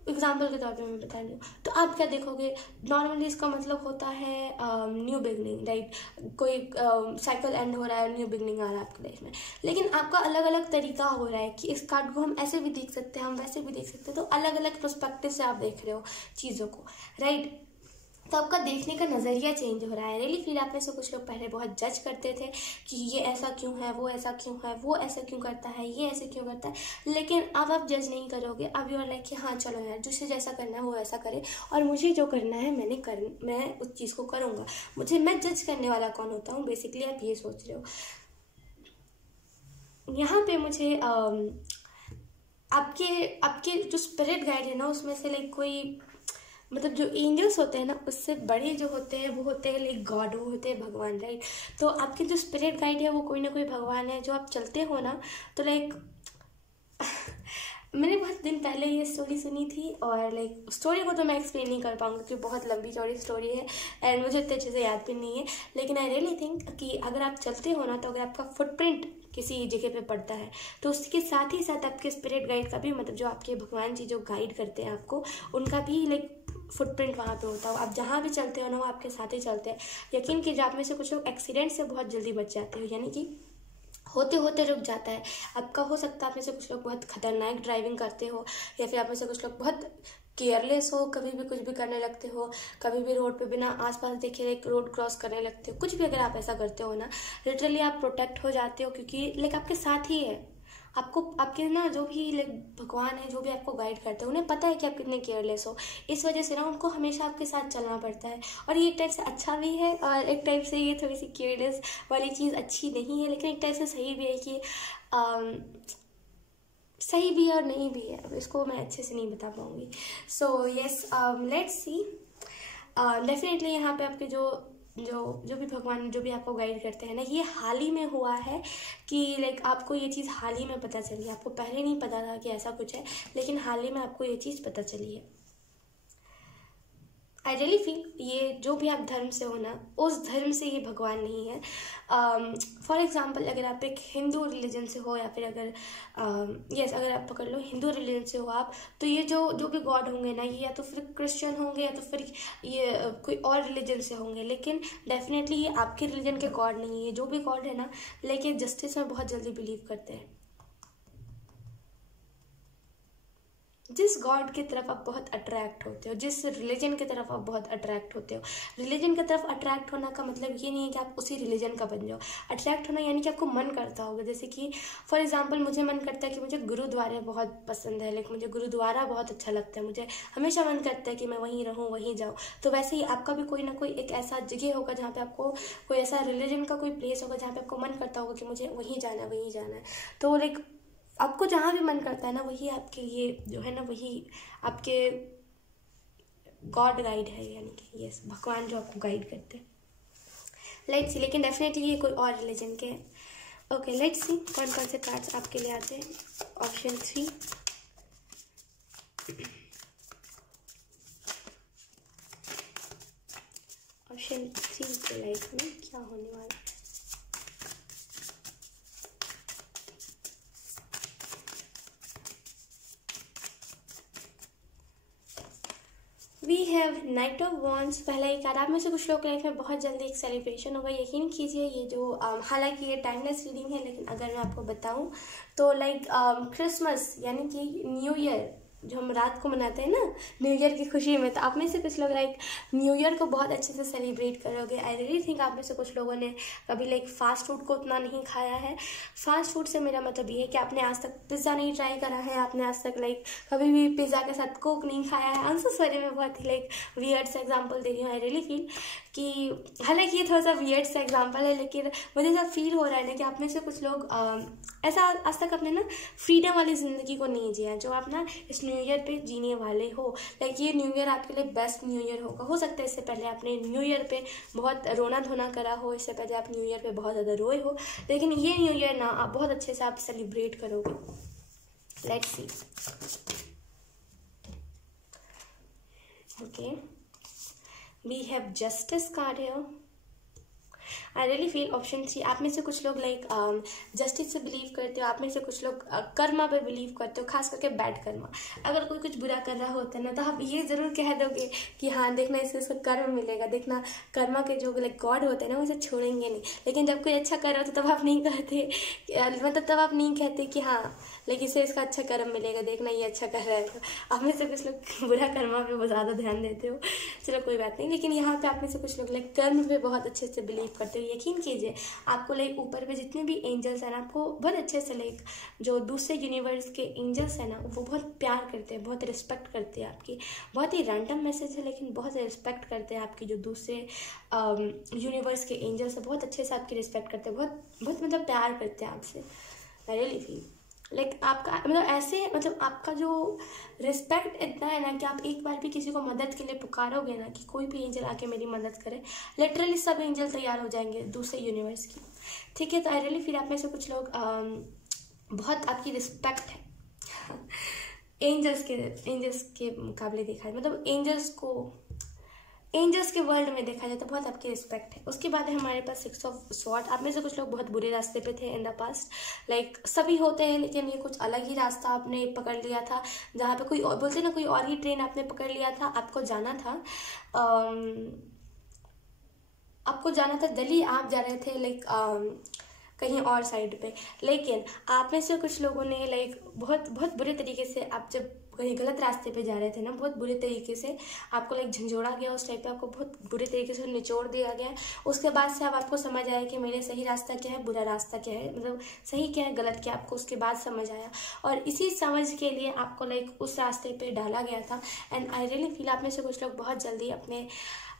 एग्जांपल के तौर पे मैं बता रही हूँ, तो आप क्या देखोगे, नॉर्मली इसका मतलब होता है न्यू बिगनिंग, राइट। कोई साइकिल एंड हो रहा है, न्यू बिगनिंग आ रहा है आपकी लाइफ में। लेकिन आपका अलग अलग तरीका हो रहा है कि इस कार्ड को हम ऐसे भी देख सकते हैं, हम वैसे भी देख सकते हैं। तो अलग अलग पर्सपेक्टिव से आप देख रहे हो चीज़ों को, राइट। तो आपका देखने का नज़रिया चेंज हो रहा है। रियली फील आप में से कुछ लोग पहले बहुत जज करते थे कि ये ऐसा क्यों है, वो ऐसा क्यों है, वो ऐसा क्यों करता है, ये ऐसे क्यों करता है। लेकिन अब आप जज नहीं करोगे। अब यू आर लाइक कि हाँ चलो यार, जिसे जैसा करना है वो ऐसा करे और मुझे जो करना है मैं उस चीज़ को करूँगा। मैं जज करने वाला कौन होता हूँ, बेसिकली आप ये सोच रहे हो। यहाँ पे मुझे आपके जो स्पिरिट गाइड है ना, उसमें से लाइक कोई मतलब जो एंजल्स होते हैं ना, उससे बड़े जो होते हैं वो होते हैं लाइक गॉड, वो होते हैं भगवान, राइट। तो आपके जो स्पिरिट गाइड है वो कोई ना कोई भगवान है। जो आप चलते हो ना, तो लाइक मैंने बहुत दिन पहले ये स्टोरी सुनी थी और लाइक स्टोरी को तो मैं एक्सप्लेन नहीं कर पाऊंगी क्योंकि बहुत लंबी चौड़ी स्टोरी है एंड मुझे इतने अच्छे से याद भी नहीं है। लेकिन आई रियली थिंक कि अगर आप चलते हो ना, तो अगर आपका फुटप्रिंट किसी जगह पे पड़ता है तो उसके साथ ही साथ आपके स्पिरिट गाइड का भी, मतलब जो आपके भगवान जी जो गाइड करते हैं आपको, उनका भी लाइक फुटप्रिंट वहाँ पे होता है। आप जहाँ भी चलते हो ना, वो आपके साथ ही चलते हैं। यकीन कीजिए, आप में से कुछ लोग एक्सीडेंट से बहुत जल्दी बच जाते हो, यानी कि होते होते रुक जाता है आपका। हो सकता है आप में से कुछ लोग बहुत खतरनाक ड्राइविंग करते हो, या फिर आप में से कुछ लोग बहुत केयरलेस हो, कभी भी कुछ भी करने लगते हो, कभी भी रोड पे बिना आसपास देखे एक रोड क्रॉस करने लगते हो। कुछ भी अगर आप ऐसा करते हो ना, लिटरली आप प्रोटेक्ट हो जाते हो, क्योंकि लाइक आपके साथ ही है। आपको आपके ना जो भी लाइक भगवान है, जो भी आपको गाइड करते हैं, उन्हें पता है कि आप कितने केयरलेस हो। इस वजह से ना उनको हमेशा आपके साथ चलना पड़ता है। और ये एक टाइप से अच्छा भी है और एक टाइप से ये थोड़ी सी केयरलेस वाली चीज़ अच्छी नहीं है, लेकिन एक टाइप से सही भी है कि सही भी है और नहीं भी है। अब इसको मैं अच्छे से नहीं बता पाऊँगी। So yes, let's see. Definitely यहाँ पे आपके जो भी भगवान जो भी आपको गाइड करते हैं ना, ये हाल ही में हुआ है कि लाइक आपको ये चीज़ हाल ही में पता चली। आपको पहले नहीं पता था कि ऐसा कुछ है, लेकिन हाल ही में आपको ये चीज़ पता चली है। आई रियली फील ये जो भी आप धर्म से हो ना, उस धर्म से ये भगवान नहीं है। फॉर एग्जांपल, अगर आप एक हिंदू रिलीजन से हो, या फिर अगर अगर आप पकड़ लो हिंदू रिलीजन से हो आप, तो ये जो भी गॉड होंगे ना, ये या तो फिर क्रिश्चियन होंगे या तो फिर ये कोई और रिलीजन से होंगे। लेकिन डेफिनेटली ये आपके रिलीजन के गॉड नहीं है। जो भी गॉड है ना, लेकिन जस्टिस में बहुत जल्दी बिलीव करते हैं। जिस गॉड की तरफ आप बहुत अट्रैक्ट होते हो, जिस रिलीजन की तरफ आप बहुत अट्रैक्ट होते हो। रिलीजन की तरफ अट्रैक्ट होना का मतलब ये नहीं है कि आप उसी रिलीजन का बन जाओ। अट्रैक्ट होना यानी कि आपको मन करता होगा, जैसे कि फॉर एग्जांपल मुझे मन करता है कि मुझे गुरुद्वारे बहुत पसंद है, लेकिन मुझे गुरुद्वारा बहुत अच्छा लगता है, मुझे हमेशा मन करता है कि मैं वहीं रहूँ, वहीं जाऊँ। तो वैसे ही आपका भी कोई ना कोई एक ऐसा जगह होगा जहाँ पे आपको कोई ऐसा रिलीजन का कोई प्लेस होगा जहाँ पे आपको मन करता होगा कि मुझे वहीं जाना है, वहीं जाना है। तो लाइक आपको जहाँ भी मन करता है ना, वही आपके लिए जो है ना, वही आपके गॉड गाइड है, यानी कि यस, भगवान जो आपको गाइड करते हैं। लेट्स सी, लेकिन डेफिनेटली ये कोई और रिलीजन के हैं। ओके, लेट्स सी कौन कौन से कार्ड्स आपके लिए आते हैं। ऑप्शन 3, ऑप्शन 3 के लाइफ में क्या होने वाला है। We have knight of wands. पहला ही कार्ड, आप में से कुछ लोग लाइफ में बहुत जल्दी एक सेलिब्रेशन होगा। यकीन कीजिए ये जो हालांकि ये टाइमलेस रीडिंग है, लेकिन अगर मैं आपको बताऊं तो लाइक क्रिसमस यानी कि न्यू ईयर जो हम रात को मनाते हैं ना, न्यू ईयर की खुशी में, तो आप में से कुछ लोग लाइक न्यू ईयर को बहुत अच्छे से सेलिब्रेट करोगे। आई रियली थिंक आप में से कुछ लोगों ने कभी लाइक फास्ट फूड को उतना नहीं खाया है। फास्ट फूड से मेरा मतलब ये है कि आपने आज तक पिज़्ज़ा नहीं ट्राई करा है, आपने आज तक लाइक कभी भी पिज़्ज़ा के साथ कोक नहीं खाया है। आई एम सो सॉरी, मैं बहुत ही लाइक वियर्ड सा एग्जाम्पल दे रही हूँ। आई रियली फील कि हालांकि ये थोड़ा सा वियर्ड सा एग्जाम्पल है, लेकिन मुझे ऐसा फील हो रहा है ना कि आप में से कुछ लोग ऐसा आज तक अपने ना फ्रीडम वाली ज़िंदगी को नहीं जिया, जो आप ना इस न्यू ईयर पे जीने वाले हो। लाइक ये न्यू ईयर आपके लिए बेस्ट न्यू ईयर होगा। हो सकता है इससे पहले आपने न्यू ईयर पे बहुत रोना धोना करा हो, इससे पहले आप न्यू ईयर पे बहुत ज़्यादा रोए हो, लेकिन ये न्यू ईयर ना आप बहुत अच्छे से आप सेलिब्रेट करोगे। Let's see. Okay, we have justice card here. I really feel option 3, आप में से कुछ लोग लाइक जस्टिस से बिलीव करते हो, आप में से कुछ लोग कर्मा पे बिलीव करते हो, खास करके बैड कर्मा। अगर कोई कुछ बुरा कर रहा होता है ना, तो आप ये ज़रूर कह दोगे कि हाँ देखना इससे उसको कर्म मिलेगा, देखना कर्मा के जो लाइक गॉड होते हैं ना, उसे छोड़ेंगे नहीं। लेकिन जब कोई अच्छा कर रहा होता तब आप नहीं कहते, मतलब तब आप नहीं कहते कि हाँ लेकिन इससे इसका अच्छा कर्म मिलेगा, देखना ये अच्छा कर रहा है। तो आप में से कुछ लोग बुरा कर्मा पे बहुत ज़्यादा ध्यान देते हो, चलो कोई बात नहीं। लेकिन यहाँ पे आप में से कुछ लोग लाइक कर्म पे बहुत अच्छे से बिलीव करते हो। यकीन कीजिए आपको लाइक ऊपर पे जितने भी एंजल्स हैं ना, आपको बहुत अच्छे से लाइक जो दूसरे यूनिवर्स के एंजल्स हैं ना, वो बहुत प्यार करते हैं, बहुत रिस्पेक्ट करते हैं आपकी। बहुत ही रैंडम मैसेज है, लेकिन बहुत रिस्पेक्ट करते हैं आपकी। जो दूसरे यूनिवर्स के एंजल्स हैं बहुत अच्छे से आपकी रिस्पेक्ट करते हैं, बहुत बहुत मतलब प्यार करते हैं आपसे। आई रियली फील लाइक आपका मतलब ऐसे मतलब आपका जो रिस्पेक्ट इतना है ना कि आप एक बार भी किसी को मदद के लिए पुकारोगे ना कि कोई भी एंजल आके मेरी मदद करे, लिटरली सब एंजल तैयार हो जाएंगे दूसरे यूनिवर्स की। ठीक है, तो आई रियली फिर आप में से कुछ लोग बहुत आपकी रिस्पेक्ट है एंजल्स के मुकाबले देखा है, मतलब एंजल्स के वर्ल्ड में देखा जाए तो बहुत आपकी रिस्पेक्ट है। उसके बाद है हमारे पास 6 ऑफ स्वॉर्ड। आप में से कुछ लोग बहुत बुरे रास्ते पे थे इन द पास्ट, लाइक सभी होते हैं, लेकिन ये कुछ अलग ही रास्ता आपने पकड़ लिया था, जहाँ पे कोई और बोलते ना कोई और ही ट्रेन आपने पकड़ लिया था। आपको जाना था दिल्ली, आप जा रहे थे लाइक कहीं और साइड पे, लेकिन आप में से कुछ लोगों ने लाइक बहुत बहुत बुरे तरीके से, आप जब कहीं गलत रास्ते पे जा रहे थे ना, बहुत बुरे तरीके से आपको लाइक झंझोड़ा गया, उस टाइप पे आपको बहुत बुरे तरीके से निचोड़ दिया गया। उसके बाद से अब आपको समझ आया कि मेरे सही रास्ता क्या है, बुरा रास्ता क्या है, मतलब सही क्या है, गलत क्या है, आपको उसके बाद समझ आया। और इसी समझ के लिए आपको लाइक उस रास्ते पे डाला गया था। एंड आई रियली फील आप में से कुछ लोग बहुत जल्दी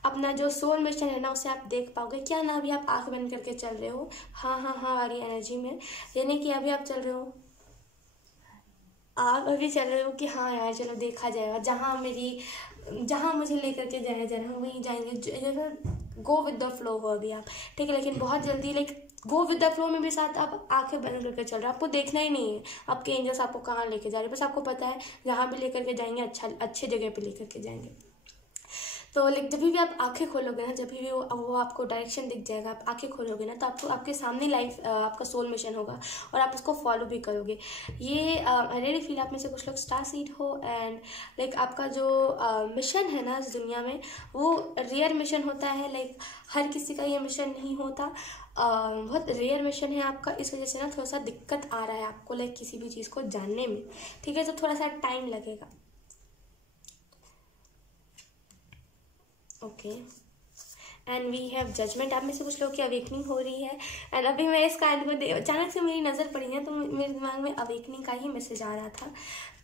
अपना जो सोल मिशन है ना, उसे आप देख पाओगे। क्या ना अभी आप आंख बंद करके चल रहे हो, हाँ वाली एनर्जी में, यानी कि अभी आप चल रहे हो, आप अभी चल रहे हो कि हाँ यार चलो देखा जाएगा, जहाँ मुझे लेकर के जाया जा रहा है वहीं जाएंगे, गो विद द फ्लो हो अभी आप। ठीक है, लेकिन बहुत जल्दी like go with the flow में भी साथ आप आंखें बंद करके चल रहे हो। आपको देखना ही नहीं है आपके एंजल्स आपको कहाँ लेके जा रहे हैं, बस आपको पता है जहाँ भी लेकर के जाएंगे अच्छे जगह पे लेकर के जाएंगे। तो लाइक जब भी आप आंखें खोलोगे ना, जब भी वो आपको डायरेक्शन दिख जाएगा, आप आंखें खोलोगे ना, तो आपको आपके सामने लाइफ आपका सोल मिशन होगा और आप उसको फॉलो भी करोगे। ये आई रियली फील आप में से कुछ लोग स्टार सीड हो, एंड लाइक आपका जो मिशन है ना इस दुनिया में, वो रेयर मिशन होता है। लाइक हर किसी का ये मिशन नहीं होता, बहुत रेयर मिशन है आपका। इस वजह से ना थोड़ा सा दिक्कत आ रहा है आपको लाइक किसी भी चीज़ को जानने में। ठीक है, तो थोड़ा सा टाइम लगेगा। Okay and we have judgement. आप में से कुछ लोग की अवेकनिंग हो रही है एंड अभी मैं इस कार्ड को अचानक से मेरी नज़र पड़ी है तो मेरे दिमाग में अवेकनिंग का ही मैसेज आ रहा था,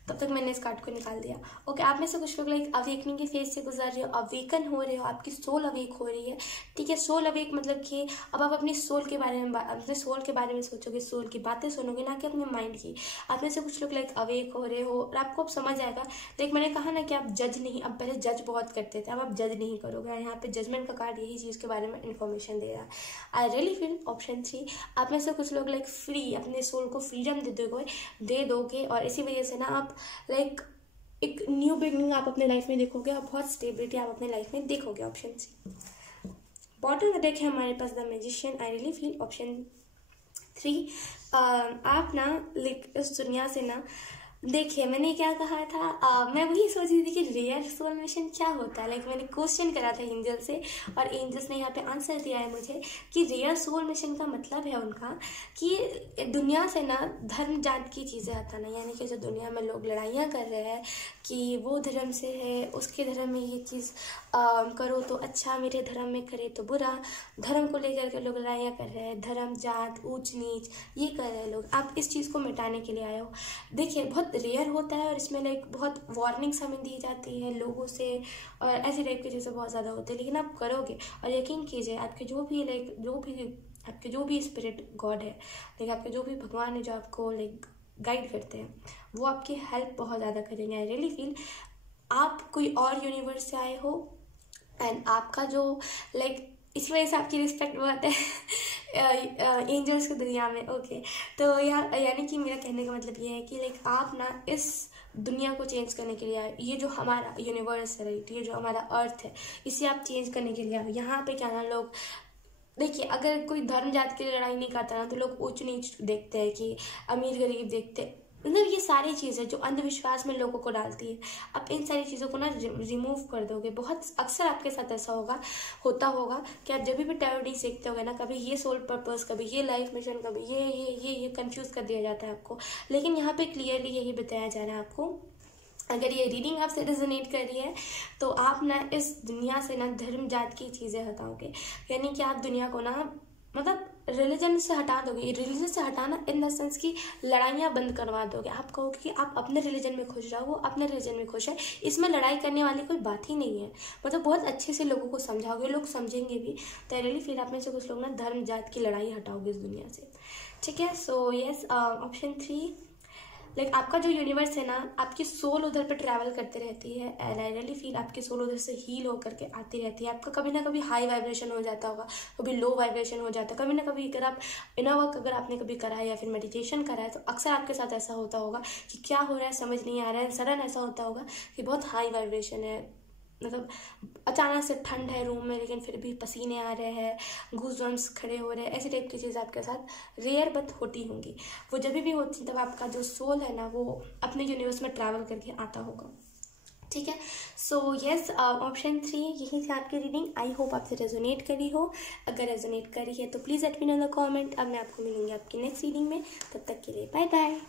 तब तक मैंने इस कार्ड को निकाल दिया। ओके आप में से कुछ लोग लाइक अवेकनिंग के फेज से गुजर रहे हो, अवेकन हो रहे हो, आपकी सोल अवेक हो रही है। ठीक है, सोल अवेक मतलब कि अब आप अपनी सोल के बारे में अपने सोल के बारे में सोचोगे, सोल की बातें सुनोगे, ना कि अपने माइंड की। आप में से कुछ लोग लाइक अवेक हो रहे हो और आपको अब समझ आएगा। लाइक मैंने कहा ना कि आप जज नहीं, अब पहले जज बहुत करते थे, अब आप जज नहीं करोगे। और यहाँ पे जजमेंट का कार्ड यही चीज़ के बारे में इन्फॉर्मेशन दे रहा है। आई रियली फील ऑप्शन 3। आप में से कुछ लोग लाइक फ्री, अपने सोल को फ्रीडम दे दोगे और इसी वजह से ना आप लाइक एक न्यू बिगनिंग आप अपने लाइफ में देखोगे और बहुत स्टेबिलिटी आप अपने लाइफ में देखोगे। ऑप्शन 3। बॉटम का डेक है हमारे पास the magician. I really feel option 3। आप ना लाइक इस दुनिया से ना, देखिए मैंने क्या कहा था, मैं वही सोच रही थी कि रेयर सोल मिशन क्या होता है। लाइक मैंने क्वेश्चन करा था एंजल से और एंजल्स ने यहाँ पे आंसर दिया है मुझे कि रेयर सोल मिशन का मतलब है उनका कि दुनिया से ना धर्म जात की चीज़ें हटाना। यानी कि जो दुनिया में लोग लड़ाइयाँ कर रहे हैं कि वो धर्म से है, उसके धर्म में ये चीज़ करो तो अच्छा, मेरे धर्म में करे तो बुरा, धर्म को लेकर के लोग लड़ाइयाँ कर रहे हैं, धर्म जात ऊंच नीच ये कर रहे हैं लोग। आप इस चीज़ को मिटाने के लिए आए हो। देखिए बहुत रेयर होता है और इसमें लाइक बहुत वार्निंग्स हमें दी जाती है लोगों से और ऐसी टाइप की चीज़ें बहुत ज़्यादा होती है, लेकिन आप करोगे और यकीन कीजिए आपके आपके जो भी स्पिरिट गॉड है, लाइक आपके जो भी भगवान है जो आपको लाइक गाइड करते हैं, वो आपकी हेल्प बहुत ज़्यादा करेंगे। आई रियली फील आप कोई और यूनिवर्स से आए हो एंड आपका जो लाइक इसी वजह से आपकी रिस्पेक्ट बहुत है एंजल्स की दुनिया में। ओके तो यहाँ यानी कि मेरा कहने का मतलब ये है कि लाइक आप ना इस दुनिया को चेंज करने के लिए आए। ये जो हमारा यूनिवर्स है राइट, ये जो हमारा अर्थ है, इसे आप चेंज करने के लिए आए। यहाँ पे क्या ना लोग, देखिए अगर कोई धर्म जात की लड़ाई नहीं करता ना तो लोग ऊंच नीच देखते हैं कि अमीर गरीब देखते हैं, मतलब ये सारी चीज़ें जो अंधविश्वास में लोगों को डालती है। आप इन सारी चीज़ों को ना रिमूव कर दोगे। बहुत अक्सर आपके साथ ऐसा होता होगा कि आप जब भी टैरो रीडिंग सीखते होगे ना, कभी ये सोल पर्पस, कभी ये लाइफ मिशन, कभी ये कंफ्यूज कर दिया जाता है आपको। लेकिन यहाँ पे क्लियरली यही बताया जा रहा है आपको, अगर ये रीडिंग आपसे रेजोनेट कर रही है तो आप ना इस दुनिया से ना धर्म जात की चीज़ें हटाओगे। यानी कि आप दुनिया को ना मतलब रिलीजन से हटा दोगे। रिलीजन से हटाना इन द सेंस की लड़ाइयाँ बंद करवा दोगे। आप कहोगे कि आप अपने रिलीजन में खुश रहो, वो अपने रिलीजन में खुश है, इसमें लड़ाई करने वाली कोई बात ही नहीं है। मतलब बहुत अच्छे से लोगों को समझाओगे, लोग समझेंगे भी। तो रियली फिर आप में से कुछ लोग ना धर्म जात की लड़ाई हटाओगे इस दुनिया से। ठीक है, सो यस ऑप्शन 3 लाइक आपका जो यूनिवर्स है ना, आपकी सोल उधर पे ट्रैवल करते रहती है एंड आई रियली फील आपकी सोल उधर से हील होकर के आती रहती है। आपका कभी ना कभी हाई वाइब्रेशन हो जाता होगा, कभी लो वाइब्रेशन हो जाता है, कभी ना कभी अगर आप इनर वर्क अगर आपने कभी करा है या फिर मेडिटेशन करा है तो अक्सर आपके साथ ऐसा होता होगा कि क्या हो रहा है समझ नहीं आ रहा है। सडन ऐसा होता होगा कि बहुत हाई वाइब्रेशन है, मतलब अचानक से ठंड है रूम में लेकिन फिर भी पसीने आ रहे हैं, गूज़बम्स खड़े हो रहे हैं, ऐसी टाइप की चीज़ आपके साथ रेयर बट होती होंगी। वो जब भी होती तब आपका जो सोल है ना वो अपने यूनिवर्स में ट्रैवल करके आता होगा। ठीक है, सो यस ऑप्शन 3 यही थी आपकी रीडिंग। आई होप आपसे रेजोनेट करी हो। अगर रेजोनेट करी है तो please let me know in the comment. अब मैं आपको मिलूंगी आपकी नेक्स्ट रीडिंग में, तब तक के लिए बाय बाय।